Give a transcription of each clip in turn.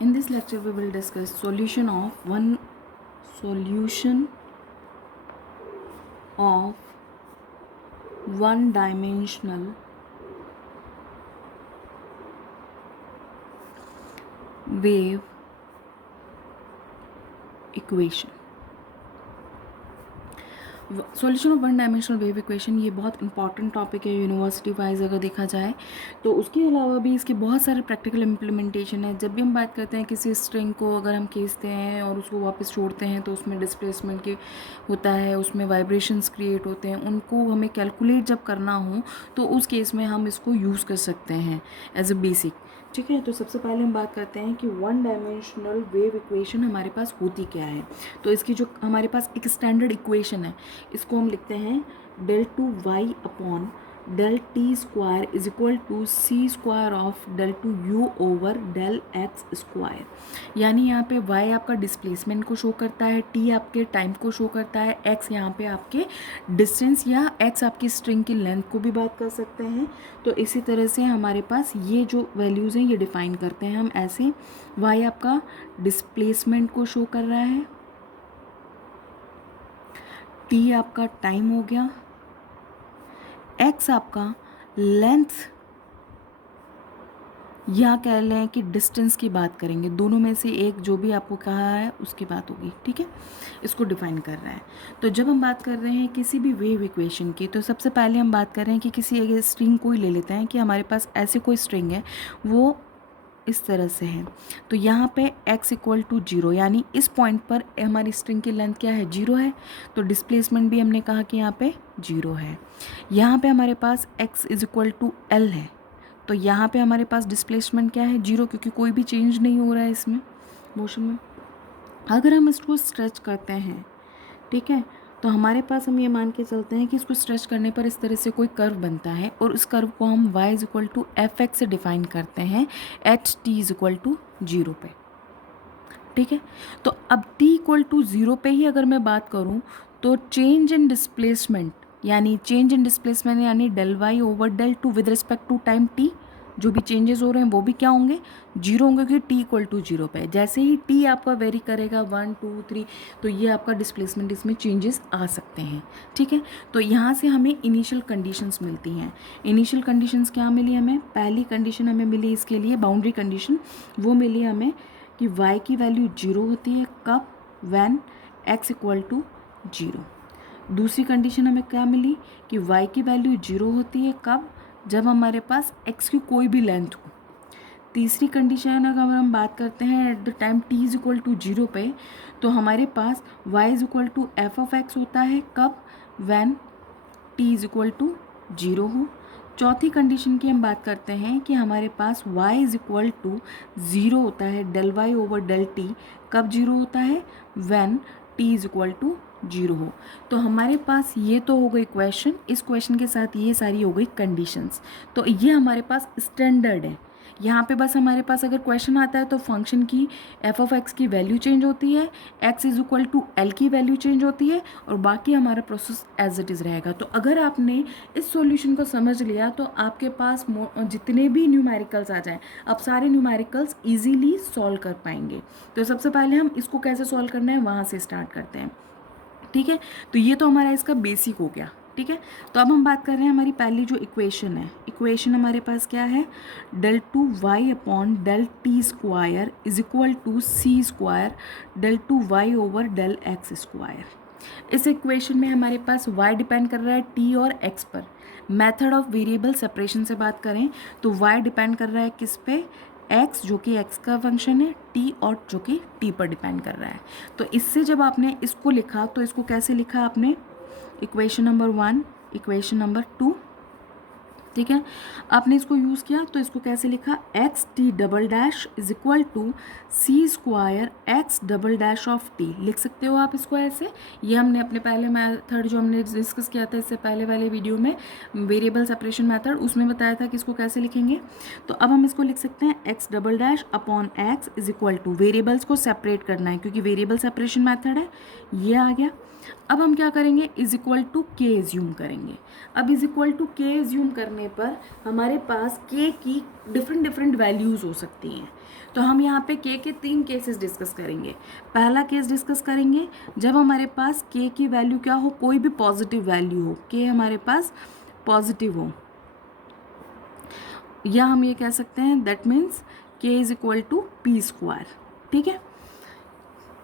In this lecture, we will discuss solution of one-dimensional wave equation. Solution of one dimensional wave equation ये बहुत important topic है university wise अगर देखा जाए तो। उसके अलावा भी इसके बहुत सारे प्रैक्टिकल इम्प्लीमेंटेशन है। जब भी हम बात करते हैं किसी स्ट्रिंग को अगर हम खींचते हैं और उसको वापस छोड़ते हैं तो उसमें डिस्प्लेसमेंट के होता है, उसमें वाइब्रेशंस क्रिएट होते हैं, उनको हमें कैलकुलेट जब करना हो तो उस केस में हम इसको यूज़ कर सकते हैं एज अ बेसिक। ठीक है, तो सबसे पहले हम बात करते हैं कि वन डायमेंशनल वेव इक्वेशन हमारे पास होती क्या है। तो इसकी जो हमारे पास एक स्टैंडर्ड इक्वेशन है, इसको हम लिखते हैं del 2y upon del t square is equal to C square of del 2u over del x square. यानी यहाँ पे y आपका डिस्प्लेसमेंट को शो करता है, t आपके टाइम को शो करता है, x यहाँ पे आपके डिस्टेंस या x आपकी स्ट्रिंग की लेंथ को भी बात कर सकते हैं। तो इसी तरह से हमारे पास ये जो वैल्यूज़ हैं ये डिफाइन करते हैं हम ऐसे। y आपका डिस्प्लेसमेंट को शो कर रहा है, t आपका टाइम हो गया, x आपका लेंथ या कह लें कि डिस्टेंस की बात करेंगे, दोनों में से एक जो भी आपको कहा है उसकी बात होगी। ठीक है, इसको डिफाइन कर रहा है। तो जब हम बात कर रहे हैं किसी भी वेव इक्वेशन की, तो सबसे पहले हम बात कर रहे हैं कि किसी एक स्ट्रिंग को ही ले लेते हैं कि हमारे पास ऐसे कोई स्ट्रिंग है वो इस तरह से है। तो यहाँ पे x इक्वल टू 0 यानी इस पॉइंट पर हमारी स्ट्रिंग की लेंथ क्या है, 0 है। तो डिस्प्लेसमेंट भी हमने कहा कि यहाँ पे 0 है। यहाँ पे हमारे पास x is equal to l है, तो यहाँ पे हमारे पास डिस्प्लेसमेंट क्या है, 0, क्योंकि कोई भी चेंज नहीं हो रहा है इसमें मोशन में। अगर हम इसको स्ट्रेच करते हैं, ठीक है, तो हमारे पास हम ये मान के चलते हैं कि इसको स्ट्रेच करने पर इस तरह से कोई कर्व बनता है और उस कर्व को हम y is equal to F X से डिफाइन करते हैं at t is equal to 0 पे। ठीक है, तो अब t इक्वल टू 0 पे ही अगर मैं बात करूं तो चेंज इन डिस्प्लेसमेंट यानी del Y over del T with respect to time t, जो भी चेंजेस हो रहे हैं वो भी क्या होंगे, 0 होंगे, क्योंकि t इक्वल टू 0 पे। जैसे ही t आपका वेरी करेगा 1 2 3 तो ये आपका डिस्प्लेसमेंट इसमें चेंजेस आ सकते हैं। ठीक है, तो यहाँ से हमें इनिशियल कंडीशंस मिलती हैं। इनिशियल कंडीशंस क्या मिली हमें, पहली कंडीशन हमें मिली इसके लिए बाउंड्री कंडीशन, वो मिली हमें कि y की वैल्यू 0 होती है कब, व्हेन x इक्वल टू 0। दूसरी कंडीशन हमें क्या मिली कि y की वैल्यू 0 होती है कब, जब हमारे पास x की कोई भी लेंथ हो। तीसरी कंडीशन अगर हम बात करते हैं at the time t is equal to 0 पे, तो हमारे पास y is equal to F of X होता है कब, when t is equal to 0 हो। चौथी कंडीशन की हम बात करते हैं कि हमारे पास y इज इक्वल टू 0 होता है del Y over del T, कब 0 होता है, when t is equal to 0 हो। तो हमारे पास ये तो हो गई क्वेश्चन, इस क्वेश्चन के साथ ये सारी हो गई कंडीशंस। तो ये हमारे पास स्टैंडर्ड है। यहाँ पे बस हमारे पास अगर क्वेश्चन आता है तो फंक्शन की एफ ऑफ एक्स की वैल्यू चेंज होती है, X is equal to L की वैल्यू चेंज होती है और बाकी हमारा प्रोसेस एज इट इज़ रहेगा। तो अगर आपने इस सॉल्यूशन को समझ लिया तो आपके पास जितने भी न्यूमेरिकल्स आ जाएं, आप सारे न्यूमेरिकल्स इजीली सॉल्व कर पाएंगे। तो सबसे पहले हम इसको कैसे सॉल्व करना है वहाँ से स्टार्ट करते हैं। ठीक है, तो ये तो हमारा इसका बेसिक हो गया। ठीक है, तो अब हम बात कर रहे हैं हमारी पहली जो इक्वेशन है, इक्वेशन हमारे पास क्या है, del 2y upon del t square is equal to C square del 2y over del x square. इस इक्वेशन में हमारे पास y डिपेंड कर रहा है t और x पर। मेथड ऑफ वेरिएबल सेपरेशन से बात करें तो y डिपेंड कर रहा है किस पे, x जो कि x का फंक्शन है, t और जो कि t पर डिपेंड कर रहा है। तो इससे जब आपने इसको लिखा तो इसको कैसे लिखा आपने, इक्वेशन नंबर 1, इक्वेशन नंबर 2। ठीक है, आपने इसको यूज़ किया तो इसको कैसे लिखा, X T double dash is equal to C square X double dash of T, लिख सकते हो आप इसको ऐसे। ये हमने अपने पहले मेथड जो हमने डिस्कस किया था इससे पहले वाले वीडियो में, वेरिएबल सेपरेशन मेथड, उसमें बताया था कि इसको कैसे लिखेंगे। तो अब हम इसको लिख सकते हैं X double dash upon X is equal to, variables को सेपरेट करना है क्योंकि वेरिएबल सेपरेशन मेथड है, ये आ गया। अब हम क्या करेंगे, इज इक्वल टू के एज्यूम करेंगे। अब इज इक्वल टू के एज्यूम करने पर हमारे पास के की डिफरेंट वैल्यूज़ हो सकती हैं। तो हम यहाँ पे के 3 केसेस डिस्कस करेंगे। पहला केस डिस्कस करेंगे जब हमारे पास के की वैल्यू क्या हो, कोई भी पॉजिटिव वैल्यू हो, के हमारे पास पॉजिटिव हो, या हम ये कह सकते हैं that means K is equal to P square. ठीक है,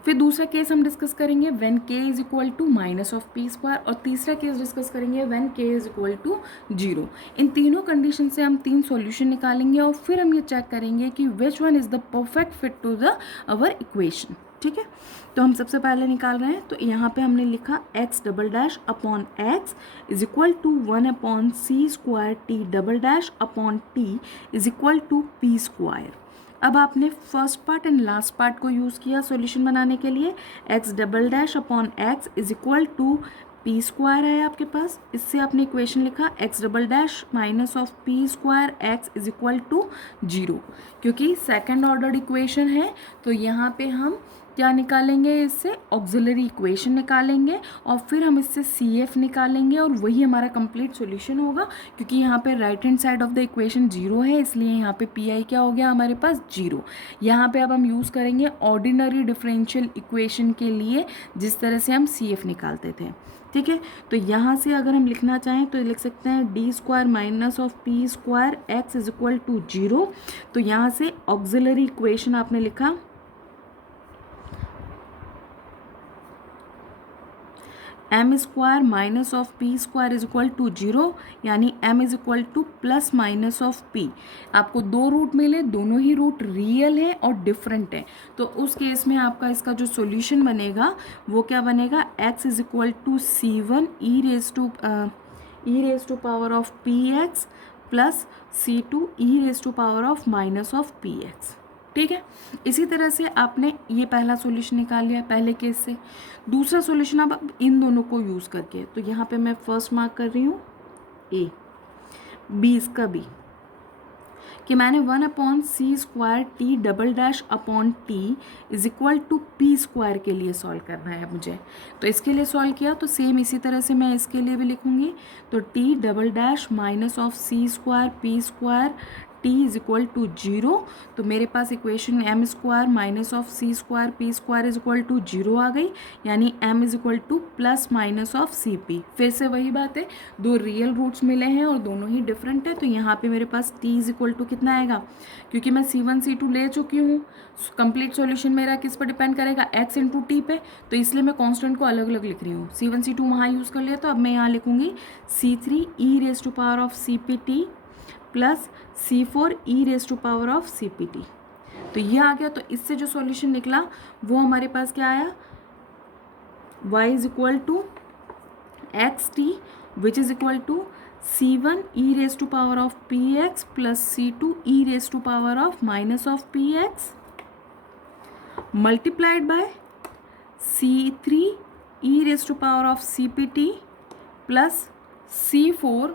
फिर दूसरा केस हम डिस्कस करेंगे when K is equal to minus of P square, और तीसरा केस डिस्कस करेंगे when K is equal to 0। इन तीनों कंडीशन से हम 3 सॉल्यूशन निकालेंगे और फिर हम ये चेक करेंगे कि which one is the perfect fit to the our equation. ठीक है, तो हम सबसे पहले निकाल रहे हैं। तो यहाँ पे हमने लिखा x double dash upon X is equal to 1 upon C square T double dash upon T is equal to P square. अब आपने first part and last part को यूज़ किया सॉल्यूशन बनाने के लिए। x double dash upon X is equal to P square है आपके पास, इससे आपने इक्वेशन लिखा x double dash minus of P square X is equal to 0। क्योंकि सेकेंड ऑर्डर इक्वेशन है तो यहाँ पे हम क्या निकालेंगे, इससे ऑक्सिलरी इक्वेशन निकालेंगे और फिर हम इससे CF निकालेंगे और वही हमारा कंप्लीट सॉल्यूशन होगा। क्योंकि यहाँ पे right hand side of the equation 0 है, इसलिए यहाँ पे PI क्या हो गया हमारे पास 0। यहाँ पे अब हम यूज़ करेंगे ऑर्डिनरी डिफरेंशियल इक्वेशन के लिए जिस तरह से हम CF निकालते थे। ठीक है, तो यहाँ से अगर हम लिखना चाहें तो लिख सकते हैं D square minus of P square X is equal to 0। तो यहाँ से ऑक्सिलरी इक्वेशन आपने लिखा M square minus of P square is equal to 0, यानी m is equal to plus minus of p। आपको 2 रूट मिले, दोनों ही रूट रियल है और डिफरेंट है, तो उस केस में आपका इसका जो सॉल्यूशन बनेगा वो क्या बनेगा, x is equal to c1 E raise to power of px plus c2 E raise to power of minus of px। ठीक है, इसी तरह से आपने ये पहला सॉल्यूशन निकाल लिया पहले केस से। दूसरा सॉल्यूशन अब इन दोनों को यूज़ करके, तो यहाँ पे मैं फर्स्ट मार्क कर रही हूँ ए, बी इसका बी, कि मैंने 1 upon C square T double dash upon T is equal to P square के लिए सॉल्व करना है मुझे। तो इसके लिए सॉल्व किया तो सेम इसी तरह से मैं इसके लिए भी लिखूँगी। तो T double dash minus of C square P square t is equal to 0। तो मेरे पास equation m square minus of C square P square is equal to 0 आ गई, यानी m is equal to plus minus of C P. फिर से वही बात है, 2 रियल रूट्स मिले हैं और दोनों ही डिफरेंट है, तो यहाँ पे मेरे पास t इज इक्वल टू कितना आएगा, क्योंकि मैं c1 c2 ले चुकी हूँ। कंप्लीट सॉल्यूशन मेरा किस पर डिपेंड करेगा, x इंटू टी पे, तो इसलिए मैं कॉन्स्टेंट को अलग अलग लिख रही हूँ। c1 c2 वहाँ यूज़ कर लिया, तो अब मैं यहाँ लिखूँगी c3 E raise to power of C P T plus c4 E raise to power of C P T. तो ये आ गया। तो इससे जो सॉल्यूशन निकला वो हमारे पास क्या आया, y is equal to X T which is equal to c1 E raise to power of P X plus c2 E raise to power of minus of P X multiplied by c3 E raise to power of C P T plus c4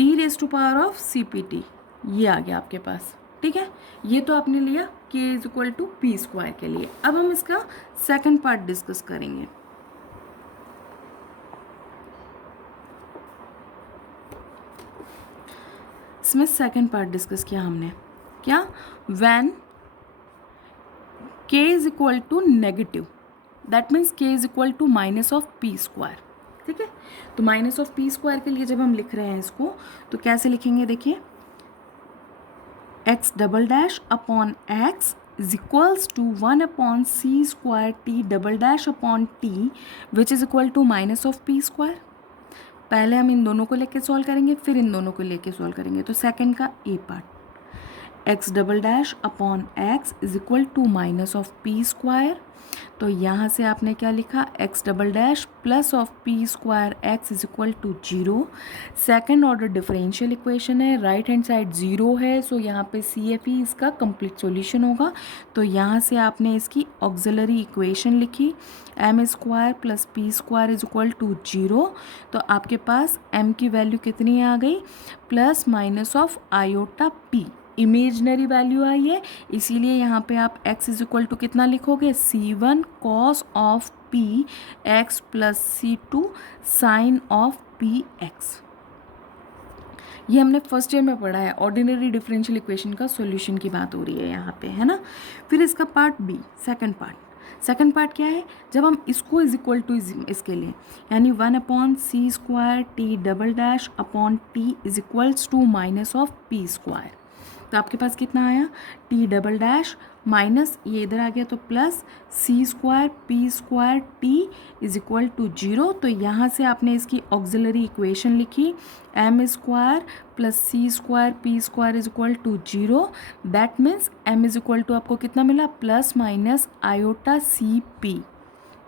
E raise to power of C P T. ये आ गया आपके पास। ठीक है, ये तो आपने लिया k is equal to P square के लिए। अब हम इसका सेकंड पार्ट डिस्कस करेंगे। इसमें सेकंड पार्ट डिस्कस किया हमने, क्या, when k is equal to negative, that means k is equal to minus of P square. ठीक है, तो माइनस ऑफ पी स्क्वायर के लिए जब हम लिख रहे हैं इसको तो कैसे लिखेंगे, देखिए x double dash upon X is equals to 1 upon C square T double dash upon T which is equal to minus of P square. पहले हम इन दोनों को लेके सॉल्व करेंगे, फिर इन दोनों को लेके सॉल्व करेंगे। तो सेकंड का A part, x double dash upon X is equal to minus of P square. तो यहाँ से आपने क्या लिखा, x double dash plus of P square X is equal to 0। Second order differential equation है, राइट हैंड साइड 0 है, सो यहाँ पे CFE इसका कंप्लीट सॉल्यूशन होगा। तो यहाँ से आपने इसकी ऑक्सिलरी इक्वेशन लिखी, m square plus P square is equal to 0। तो आपके पास m की वैल्यू कितनी आ गई, plus minus of iota p, imaginary value आई है, इसीलिए यहाँ पे आप x इज इक्वल टू कितना लिखोगे, c1 cos of p x plus c2 sine of p x। ये हमने फर्स्ट ईयर में पढ़ा है, ऑर्डिनरी डिफरेंशियल इक्वेशन का सॉल्यूशन की बात हो रही है यहाँ पे, है ना। फिर इसका पार्ट बी, सेकंड पार्ट क्या है, जब हम इसको इज इक्वल टू इसके लिए, यानी 1/c² t double dash upon t is equals to minus of p²। तो आपके पास कितना आया, t डबल डैश माइनस ये इधर आ गया तो plus c² p² t is equal to 0। तो यहाँ से आपने इसकी ऑक्सिलरी इक्वेशन लिखी m² plus c² p² is equal to 0। That means m is equal to आपको कितना मिला, प्लस माइनस आयोटा cp।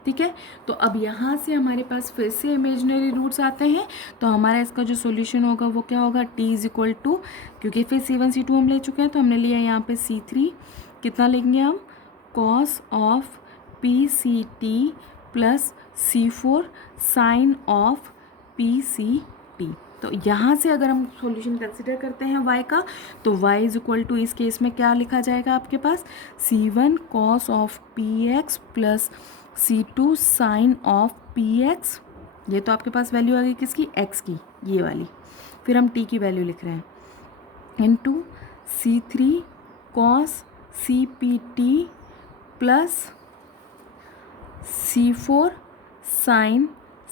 ठीक है, तो अब यहाँ से हमारे पास फिर से इमेजिनरी रूट्स आते हैं, तो हमारा इसका जो सॉल्यूशन होगा वो क्या होगा, t इज इक्वल टू, क्योंकि फिर c1 c2 हम ले चुके हैं तो हमने लिया यहाँ पे c3, कितना लेंगे हम, cos of pct plus c4 sine of pct। तो यहाँ से अगर हम सॉल्यूशन कंसिडर करते हैं y का, तो y इज इक्वल टू इस केस में क्या लिखा जाएगा आपके पास, c1 cos of px plus c2 sine of px। ये तो आपके पास वैल्यू आ गई किसकी, x की, ये वाली। फिर हम t की वैल्यू लिख रहे हैं into c3 cos cpt plus c4 sine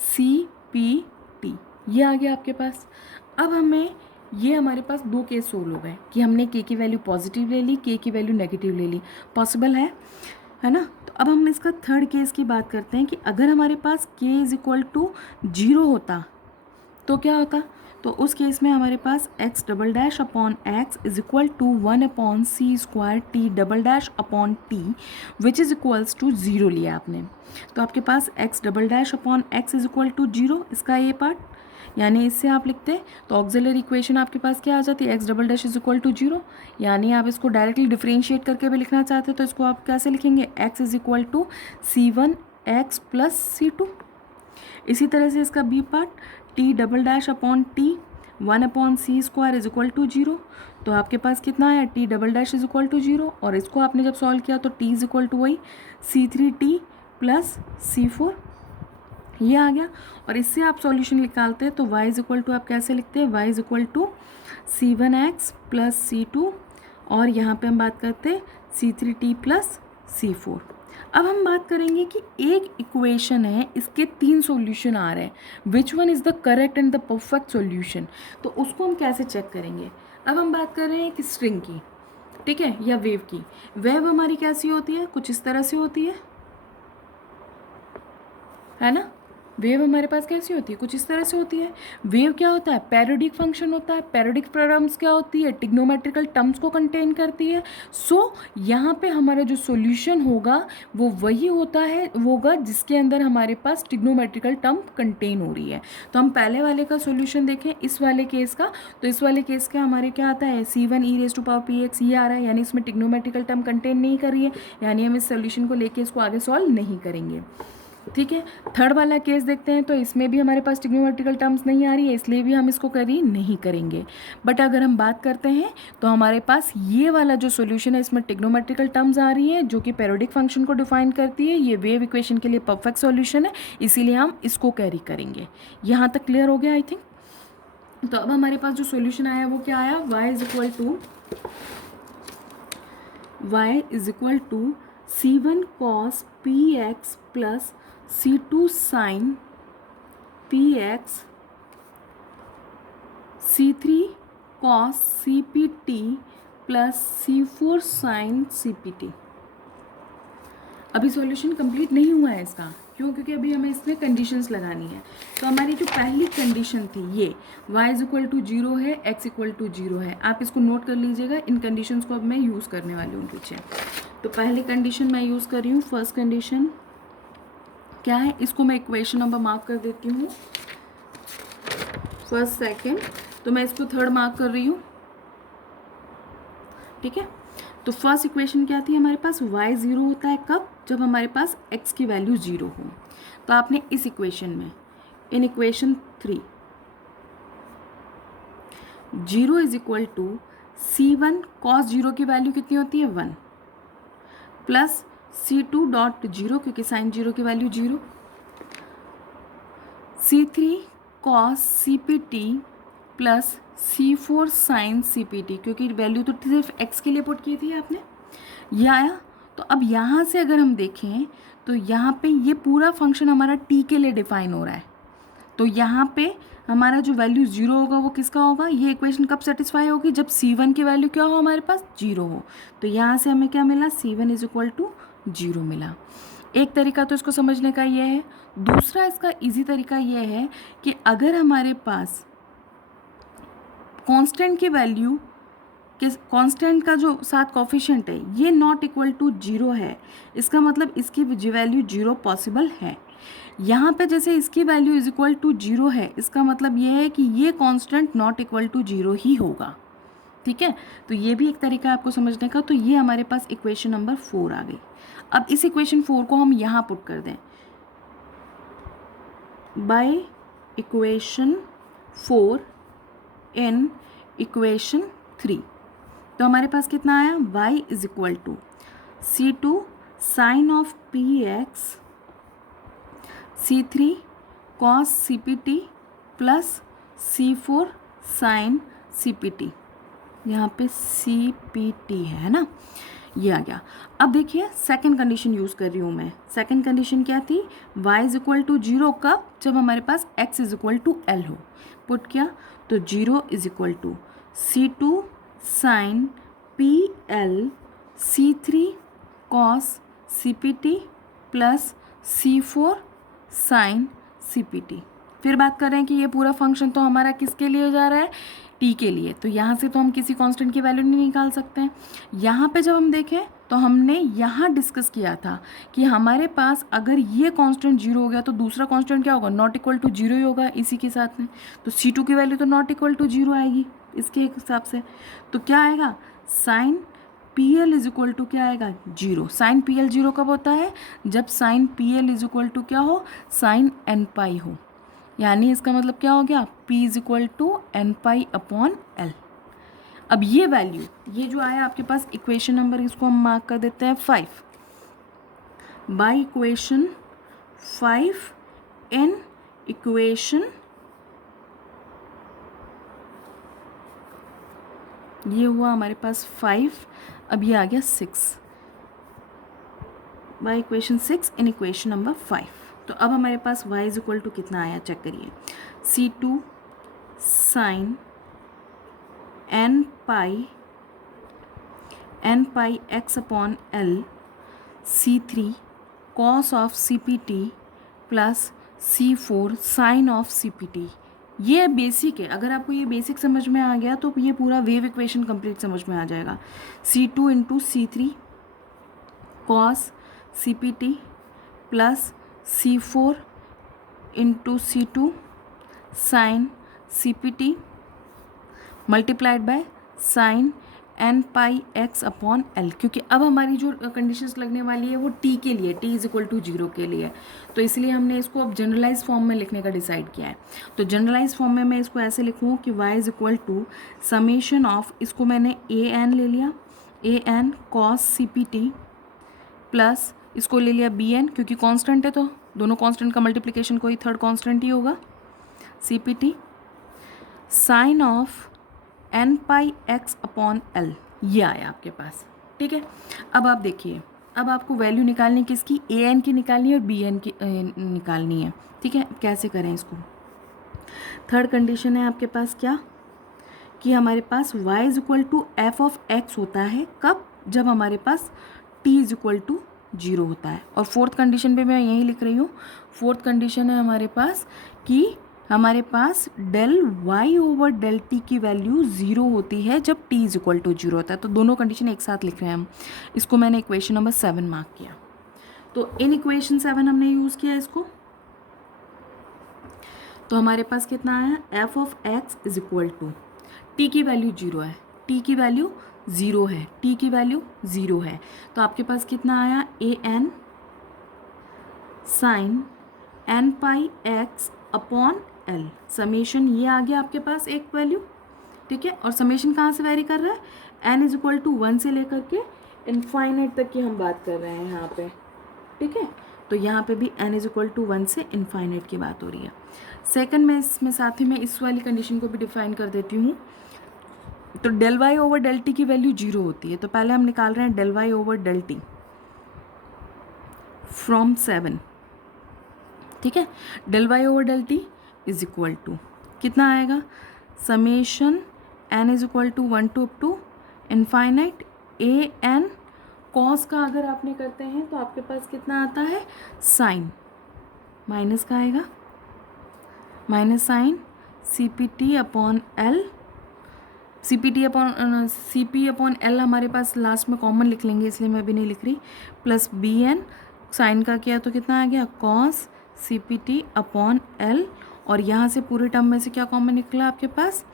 cpt, ये आ गया आपके पास। अब हमें ये हमारे पास दो केस सोल्व हो गए कि हमने k की वैल्यू पॉजिटिव ले ली, k की वैल्यू नेगेटिव ले ली, पॉसिबल है ना। तो अब हम इसका थर्ड केस की बात करते हैं कि अगर हमारे पास k इज इक्वल टू 0 होता तो क्या होता, तो उस केस में हमारे पास x double dash upon x is equal to 1/c² t double dash upon t which is equals to 0 लिया आपने। तो आपके पास x double dash upon x is equal to 0, इसका ये पार्ट, यानी इससे आप लिखते तो ऑक्सिलरी इक्वेशन आपके पास क्या आ जाती है, x double dash is equal to 0। यानी आप इसको डायरेक्टली डिफरेंशिएट करके भी लिखना चाहते हो तो इसको आप कैसे लिखेंगे, x is equal to c1x plus c2। इसी तरह से इसका B part, t double dash upon t 1/c² is equal to 0। तो आपके पास कितना है, t double dash is equal to 0, और इसको आपने जब सॉल्व किया तो t इज इक्वल टू वही c3t प्लस c4, ये आ गया। और इससे आप सॉल्यूशन निकालते हैं तो y इज इक्वल टू आप कैसे लिखते हैं, y is equal to c1x plus c2, और यहाँ पे हम बात करते हैं c3t प्लस c4। अब हम बात करेंगे कि एक इक्वेशन है, इसके 3 सॉल्यूशन आ रहे हैं, which one is the correct and the perfect solution, तो उसको हम कैसे चेक करेंगे। अब हम बात कर रहे हैं कि स्ट्रिंग की, ठीक है, या वेव की। वेव हमारी कैसी होती है, कुछ इस तरह से होती है ना। वेव हमारे पास कैसी होती है, कुछ इस तरह से होती है। वेव क्या होता है, पैरियोडिक फंक्शन होता है। पैरियोडिक टर्म्स क्या होती है, ट्रिग्नोमेट्रिकल टर्म्स को कंटेन करती है। सो यहाँ पे हमारा जो सॉल्यूशन होगा वो वही होगा जिसके अंदर हमारे पास ट्रिग्नोमेट्रिकल टर्म कंटेन हो रही है। तो हम पहले वाले का सॉल्यूशन देखें, इस वाले केस का, तो इस वाले केस का हमारे क्या आता है, c1 e⁻px ये आ रहा है, यानी इसमें ट्रिग्नोमेट्रिकल टर्म कंटेन नहीं कर रही है, यानी हम इस सॉल्यूशन को लेके इसको आगे सॉल्व नहीं करेंगे। ठीक है, थर्ड वाला केस देखते हैं, तो इसमें भी हमारे पास ट्रिग्नोमेट्रिकल टर्म्स नहीं आ रही है, इसलिए भी हम इसको कैरी नहीं करेंगे। बट अगर हम बात करते हैं तो हमारे पास ये वाला जो सॉल्यूशन है, इसमें ट्रिग्नोमेट्रिकल टर्म्स आ रही है जो कि पैरियोडिक फंक्शन को डिफाइन करती है। ये वेव इक्वेशन के लिए परफेक्ट सॉल्यूशन है, इसीलिए हम इसको कैरी करेंगे। यहाँ तक क्लियर हो गया आई थिंक। तो अब हमारे पास जो सॉल्यूशन आया वो क्या आया, y is equal to c1 cos px plus c2 sin px, c3 cos cpt plus c4 sin cpt। अभी सॉल्यूशन कंप्लीट नहीं हुआ है इसका, क्यों, क्योंकि अभी हमें इसमें कंडीशंस लगानी है। तो हमारी जो पहली कंडीशन थी ये y इज इक्वल टू 0 है, x इक्वल टू 0 है। आप इसको नोट कर लीजिएगा, इन कंडीशंस को अब मैं यूज़ करने वाली हूँ पीछे। तो पहली कंडीशन मैं यूज़ कर रही हूँ, फर्स्ट कंडीशन क्या है, इसको मैं इक्वेशन नंबर मार्क कर देती हूँ, फर्स्ट सेकेंड, तो मैं इसको थर्ड मार्क कर रही हूँ। ठीक है, तो फर्स्ट इक्वेशन क्या थी हमारे पास, y 0 होता है कब, जब हमारे पास x की वैल्यू 0 हो। तो आपने इस इक्वेशन में, in equation 3 0 is equal to c1 cos 0 की वैल्यू कितनी होती है 1 प्लस c2 डॉट 0 क्योंकि साइन 0 की value 0, c3 cos cpt plus C4 sine CPT, क्योंकि वैल्यू तो सिर्फ x के लिए पुट की थी आपने, ये आया। तो अब यहाँ से अगर हम देखें तो यहाँ पे ये पूरा फंक्शन हमारा t के लिए डिफाइन हो रहा है, तो यहाँ पे हमारा जो वैल्यू 0 होगा वो किसका होगा, ये इक्वेशन कब सेटिस्फाई होगी, जब C1 की वैल्यू क्या हो हमारे पास 0 हो। तो यहाँ से हमें क्या मिला, C1 इज इक्वल टू 0 मिला। एक तरीका तो इसको समझने का ये है। दूसरा इसका इजी तरीका ये है कि अगर हमारे पास कांस्टेंट की वैल्यू, कांस्टेंट का जो साथ कोफिशिएंट है ये नॉट इक्वल टू 0 है, इसका मतलब इसकी वैल्यू 0 पॉसिबल है। यहाँ पे जैसे इसकी वैल्यू इज इक्वल टू 0 है, इसका मतलब ये है कि ये कांस्टेंट नॉट इक्वल टू 0 ही होगा। ठीक है, तो ये भी एक तरीका है आपको समझने का। तो ये हमारे पास इक्वेशन नंबर 4 आ गई। अब इस इक्वेशन 4 को हम यहाँ पुट कर दें, बाय इक्वेशन 4 इन इक्वेशन 3, तो हमारे पास कितना आया, y is equal to C2 sine of px C3 cos CPT plus C4 sine CPT, यहाँ पे CPT है ना, ये आ गया। अब देखिए सेकंड कंडीशन यूज़ कर रही हूँ मैं। सेकंड कंडीशन क्या थी, y इज इक्वल टू 0 कब, जब हमारे पास x is equal to L हो। पुट किया तो 0 is equal to C2 sine PL C3 cos CPT plus C4 sine CPT। फिर बात कर रहे हैं कि ये पूरा फंक्शन तो हमारा किसके लिए जा रहा है, t के लिए, तो यहाँ से तो हम किसी कांस्टेंट की वैल्यू नहीं निकाल सकते हैं। यहाँ पे जब हम देखें तो हमने यहाँ डिस्कस किया था कि हमारे पास अगर ये कांस्टेंट 0 हो गया तो दूसरा कांस्टेंट क्या होगा, नॉट इक्वल टू 0 ही होगा इसी के साथ में। तो C2 की वैल्यू तो नॉट इक्वल टू 0 आएगी इसके हिसाब से। तो क्या आएगा, sine PL is equal to क्या आएगा, 0। साइन PL 0 कब होता है, जब sine PL is equal to क्या हो, साइन n पाई हो। यानी इसका मतलब क्या हो गया, P is equal to n pi upon L। अब ये वैल्यू, ये जो आया आपके पास इक्वेशन नंबर, इसको हम मार्क कर देते हैं 5, बाय इक्वेशन 5 इन इक्वेशन, ये हुआ हमारे पास 5, अब ये आ गया 6, by equation 6 in equation number 5। तो अब हमारे पास y इज इक्वल टू कितना आया, चेक करिए, C2 sine n pi x upon L C3 cos of CPT plus C4 sine of CPT। ये बेसिक है, अगर आपको ये बेसिक समझ में आ गया तो ये पूरा वेव इक्वेशन कंप्लीट समझ में आ जाएगा। C2 into C3 cos CPT plus C4 into C2 sine CPT multiplied by sine n pi x upon L, क्योंकि अब हमारी जो कंडीशंस लगने वाली है वो t के लिए, t इज इक्वल टू 0 के लिए, तो इसलिए हमने इसको अब जनरलाइज फॉर्म में लिखने का डिसाइड किया है। तो जनरलाइज फॉर्म में मैं इसको ऐसे लिखूँ कि y is equal to summation of, इसको मैंने an ले लिया, an कॉस CPT प्लस इसको ले लिया bn, क्योंकि कांस्टेंट है तो दोनों कांस्टेंट का मल्टीप्लिकेशन कोई थर्ड कांस्टेंट ही होगा, CPT sine of n pi x upon L, ये आया आपके पास। ठीक है, अब आप देखिए, अब आपको वैल्यू निकालनी किसकी, an की निकालनी है और bn की निकालनी है। ठीक है, कैसे करें इसको, थर्ड कंडीशन है आपके पास क्या, कि हमारे पास y is equal to F of x होता है कब, जब हमारे पास t इज इक्वल टू 0 होता है। और फोर्थ कंडीशन पे मैं यही लिख रही हूँ, फोर्थ कंडीशन है हमारे पास कि हमारे पास del y over del t की वैल्यू 0 होती है जब t इज इक्वल टू 0 होता है। तो दोनों कंडीशन एक साथ लिख रहे हैं हम, इसको मैंने इक्वेशन नंबर 7 मार्क किया। तो इन इक्वेशन 7 हमने यूज़ किया इसको, तो हमारे पास कितना आया, F of x is equal to, t की वैल्यू 0 है, t की वैल्यू 0 है, t की वैल्यू 0 है, तो आपके पास कितना आया, an sine n pi x upon L, summation ये आ गया आपके पास एक वैल्यू। ठीक है, और समेशन कहाँ से वेरी कर रहा है, n इज इक्वल टू 1 से लेकर के इनफाइनाइट तक की हम बात कर रहे हैं यहाँ पे। ठीक है, तो यहाँ पे भी n इज इक्वल टू 1 से इन्फाइनाइट की बात हो रही है। सेकंड में इसमें साथ ही मैं इस वाली कंडीशन को भी डिफाइन कर देती हूँ। तो del Y over del T की वैल्यू 0 होती है, तो पहले हम निकाल रहे हैं del Y over del T from 7, ठीक है। Del Y over del T is equal to कितना आएगा, summation N is equal to 1 to up to infinite A N cos का अगर आपने करते हैं तो आपके पास कितना आता है, साइन माइनस का आएगा, minus sine C P T upon L, C P upon L हमारे पास लास्ट में कॉमन लिख लेंगे इसलिए मैं अभी नहीं लिख रही, प्लस बी एन साइन का किया तो कितना आ गया, cos C P T upon L, और यहाँ से पूरे टर्म में से क्या कॉमन निकला आपके पास,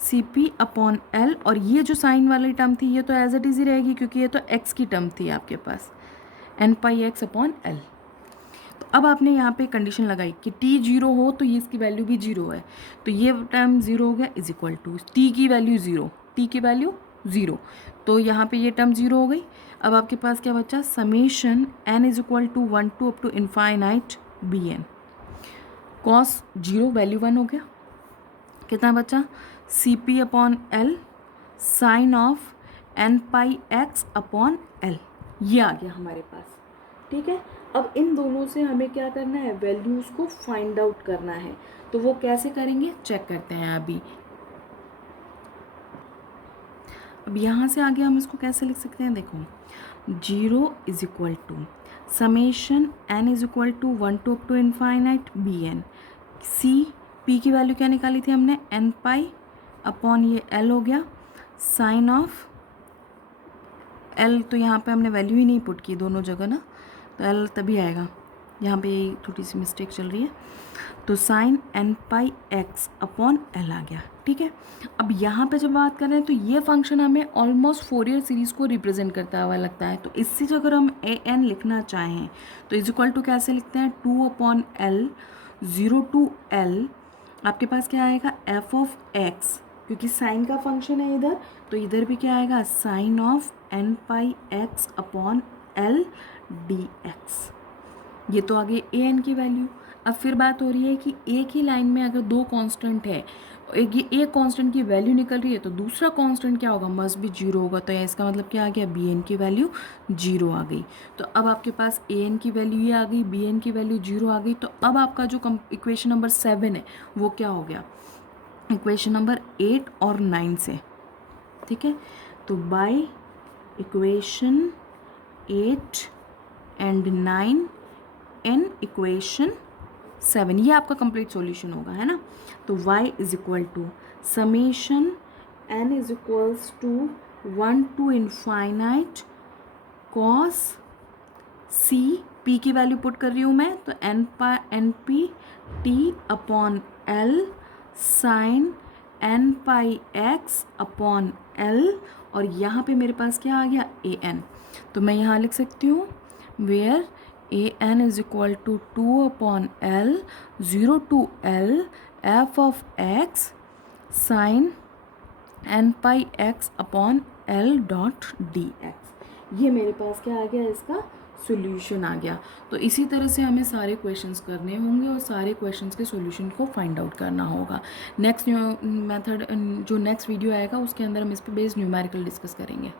सी पी अपॉन एल, और ये जो साइन वाली टर्म थी ये तो एज इट इज़ ही रहेगी क्योंकि ये तो एक्स की टर्म थी आपके पास, N pi X upon L. तो अब आपने यहाँ पे कंडीशन लगाई कि टी 0 हो तो ये इसकी वैल्यू भी 0 है, तो ये टर्म 0 हो गया, इज इक्वल टू टी की वैल्यू 0, टी की वैल्यू 0, तो यहाँ पे ये टर्म 0 हो गई। अब आपके पास क्या बचा, summation N is equal to 1 to up to infinite B N, cos 0 value 1 हो गया, कितना बचा, C P upon L sine of N pi X upon L, ये आ गया हमारे पास, ठीक है। अब इन दोनों से हमें क्या करना है, वैल्यूज़ को फाइंड आउट करना है, तो वो कैसे करेंगे चेक करते हैं अभी। अब यहाँ से आगे हम इसको कैसे लिख सकते हैं, देखो 0 is equal to summation N is equal to 1 to up to infinite B N, C P की वैल्यू क्या निकाली थी हमने, एन पाई अपॉन ये एल हो गया, साइन ऑफ एल, तो यहाँ पे हमने वैल्यू ही नहीं पुट की दोनों जगह ना, तो एल तभी आएगा, यहाँ पे थोड़ी सी मिस्टेक चल रही है, तो sign N pi X upon L आ गया, ठीक है। अब यहाँ पे जब बात करें तो ये फंक्शन हमें ऑलमोस्ट फोरियर सीरीज़ को रिप्रेजेंट करता हुआ लगता है, तो इससे जो अगर हम ए एन लिखना चाहें तो इज इक्वल टू कैसे लिखते हैं, 2 अपॉन एल 0 टू एल, आपके पास क्या आएगा, एफ ऑफ एक्स, क्योंकि साइन का फंक्शन है इधर, तो इधर भी क्या आएगा, sine of N pi X upon L D X, ये तो आगे ए एन की वैल्यू। अब फिर बात हो रही है कि एक ही लाइन में अगर दो कांस्टेंट है, एक कांस्टेंट की वैल्यू निकल रही है तो दूसरा कांस्टेंट क्या होगा, मस्ट भी 0 होगा, तो इसका मतलब क्या आ गया, बी एन की वैल्यू 0 आ गई। तो अब आपके पास ए एन की वैल्यू ये आ गई, बी एन की वैल्यू 0 आ गई, तो अब आपका जो इक्वेशन नंबर 7 है वो क्या हो गया, इक्वेशन नंबर 8 और 9 से, ठीक है। तो by equation 8 and 9 in equation 7, ये आपका कंप्लीट सॉल्यूशन होगा, है ना। तो y is equal to summation n is equals to 1 to infinite cos c, p की वैल्यू पुट कर रही हूँ मैं, तो N P T upon L sine N pi X upon L, और यहाँ पे मेरे पास क्या आ गया, ए एन, तो मैं यहाँ लिख सकती हूँ where A N is equal to 2 upon L 0 to L F of X sine N pi X upon L dot D X, ये मेरे पास क्या आ गया, इसका सॉल्यूशन आ गया। तो इसी तरह से हमें सारे क्वेश्चंस करने होंगे और सारे क्वेश्चंस के सॉल्यूशन को फाइंड आउट करना होगा। नेक्स्ट मेथड जो नेक्स्ट वीडियो आएगा उसके अंदर हम इस पर बेस्ड न्यूमेरिकल डिस्कस करेंगे।